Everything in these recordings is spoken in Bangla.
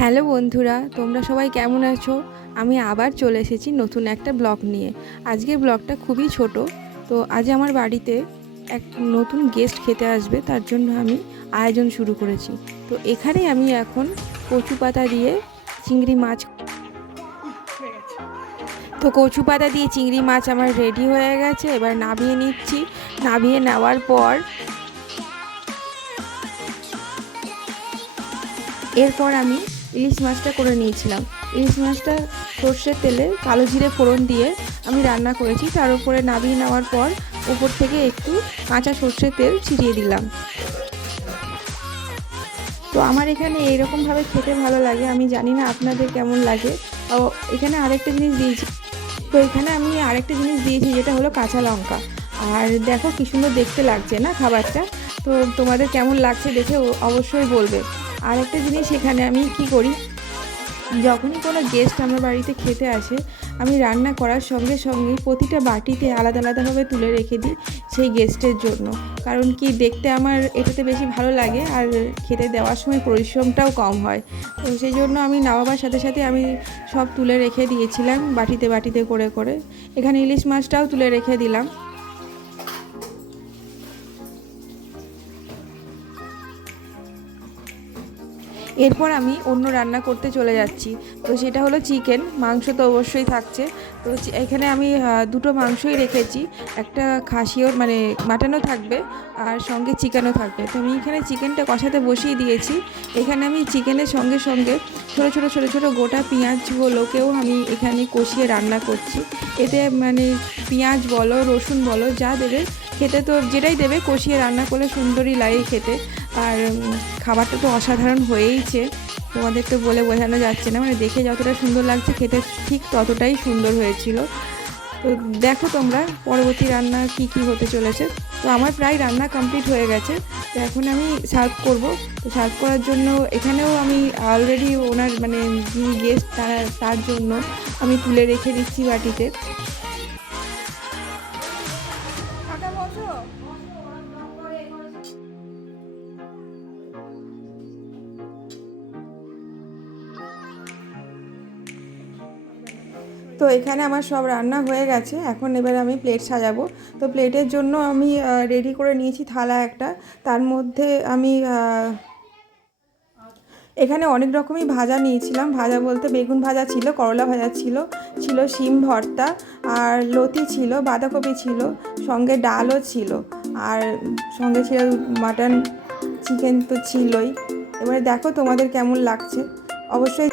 হ্যালো বন্ধুরা, তোমরা সবাই কেমন আছো? আমি আবার চলে এসেছি নতুন একটা ব্লগ নিয়ে। আজকের ব্লগটা খুবই ছোট, তো আজ আমার বাড়িতে এক নতুন গেস্ট খেতে আসবে, তার জন্য আমি আয়োজন শুরু করেছি। তো এখানে আমি এখন কচু পাতা দিয়ে চিংড়ি মাছ তো কচু পাতা দিয়ে চিংড়ি মাছ আমার রেডি হয়ে গেছে, এবার নামিয়ে নিচ্ছি। নামিয়ে নেওয়ার পর এরপর আমি ইলিশ মাছটা করে নিয়েছিলাম। ইলিশ মাছটা সর্ষের তেলে কালো জিরে ফোড়ন দিয়ে আমি রান্না করেছি। তার উপরে নামিয়ে নেওয়ার পর উপর থেকে একটু কাঁচা সর্ষের তেল ছিটিয়ে দিলাম। তো আমার এখানে এইরকমভাবে খেতে ভালো লাগে। আমি জানি না আপনাদের কেমন লাগে। এখানে আরেকটা জিনিস দিয়েছি। তো এখানে আমি আরেকটা জিনিস দিয়েছি যেটা হলো কাঁচা লঙ্কা। আর দেখো কি সুন্দর দেখতে লাগছে না খাবারটা। তো তোমাদের কেমন লাগছে দেখে অবশ্যই বলবে। আর একটা জিনিস এখানে আমি কি করি? যখনই কোনো গেস্ট আমার বাড়িতে খেতে আসে, আমি রান্না করার সঙ্গে সঙ্গে প্রতিটা বাটিতে আলাদা আলাদাভাবে তুলে রেখে দিই সেই গেস্টের জন্য। কারণ কি দেখতে আমার এটাতে বেশি ভালো লাগে আর খেতে দেওয়ার সময় পরিশ্রমটাও কম হয়। তো সেই জন্য আমি নামাবার সাথে সাথে আমি সব তুলে রেখে দিয়েছিলাম বাটিতে বাটিতে করে করে। এখানে ইলিশ মাছটাও তুলে রেখে দিলাম। এরপর আমি অন্য রান্না করতে চলে যাচ্ছি। তো সেটা হলো চিকেন মাংস তো অবশ্যই থাকছে। তো এখানে আমি দুটো মাংসই রেখেছি। একটা খাসিও মানে মাটনও থাকবে আর সঙ্গে চিকেনও থাকবে। তো আমি এখানে চিকেনটা কষাতে বসিয়ে দিয়েছি। এখানে আমি চিকেনের সঙ্গে সঙ্গে ছোটো ছোটো ছোটো ছোটো গোটা পেঁয়াজগুলোকেও আমি এখানে কষিয়ে রান্না করছি। এতে মানে পেঁয়াজ বলো, রসুন বলো, যা দেবে, খেতে তো যেটাই দেবে, কষিয়ে রান্না করলে সুন্দরই লাগে খেতে। আর খাবারটা তো অসাধারণ হয়েইছে। তোমাদের তো বলে বোঝানো যাচ্ছে না। মানে দেখে যতটা সুন্দর লাগছে, খেতে ঠিক ততটাই সুন্দর হয়েছিল। তো দেখো তোমরা, পরবর্তী রান্না কি কি হতে চলেছে। তো আমার প্রায় রান্না কমপ্লিট হয়ে গেছে। তো এখন আমি সার্ভ করব। তো সার্ভ করার জন্য এখানেও আমি অলরেডি ওনার মানে যিনি গেস্ট তার তার জন্য আমি তুলে রেখে দিচ্ছি বাটিতে। তো এখানে আমার সব রান্না হয়ে গেছে। এখন এবার আমি প্লেট সাজাবো। তো প্লেটের জন্য আমি রেডি করে নিয়েছি থালা একটা। তার মধ্যে আমি এখানে অনেক রকমই ভাজা নিয়েছিলাম। ভাজা বলতে বেগুন ভাজা ছিল, করলা ভাজা ছিল ছিল শিম ভর্তা আর লতি ছিল, বাঁধাকপি ছিল, সঙ্গে ডালও ছিল আর সঙ্গে ছিল মাটন, চিকেন তো ছিলই। এবারে দেখো তোমাদের কেমন লাগছে। অবশ্যই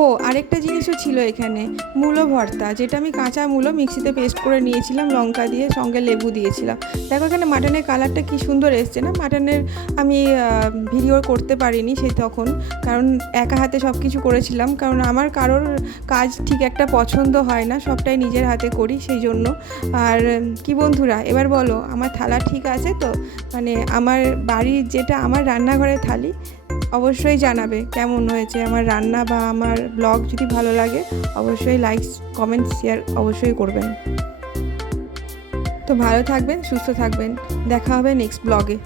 ও, আরেকটা জিনিসও ছিল এখানে, মূলো ভর্তা, যেটা আমি কাঁচা মূলো মিক্সিতে পেস্ট করে নিয়েছিলাম, লঙ্কা দিয়ে সঙ্গে লেবু দিয়েছিলাম। দেখো এখানে মাটনের কালারটা কি সুন্দর এসছে না? মাটনের আমি ভিডিও করতে পারিনি সেই তখন, কারণ একা হাতে সব কিছু করেছিলাম, কারণ আমার কারোর কাজ ঠিক একটা পছন্দ হয় না, সবটাই নিজের হাতে করি সেই জন্য। আর কি বন্ধুরা, এবার বলো, আমার থালা ঠিক আছে তো? মানে আমার বাড়ির যেটা আমার রান্নাঘরের থালি অবশ্যই জানাবে কেমন হয়েছে আমার রান্না বা আমার ব্লগ যদি ভালো লাগে, অবশ্যই লাইক কমেন্ট শেয়ার অবশ্যই করবেন। তো ভালো থাকবেন, সুস্থ থাকবেন। দেখা হবে নেক্সট ব্লগে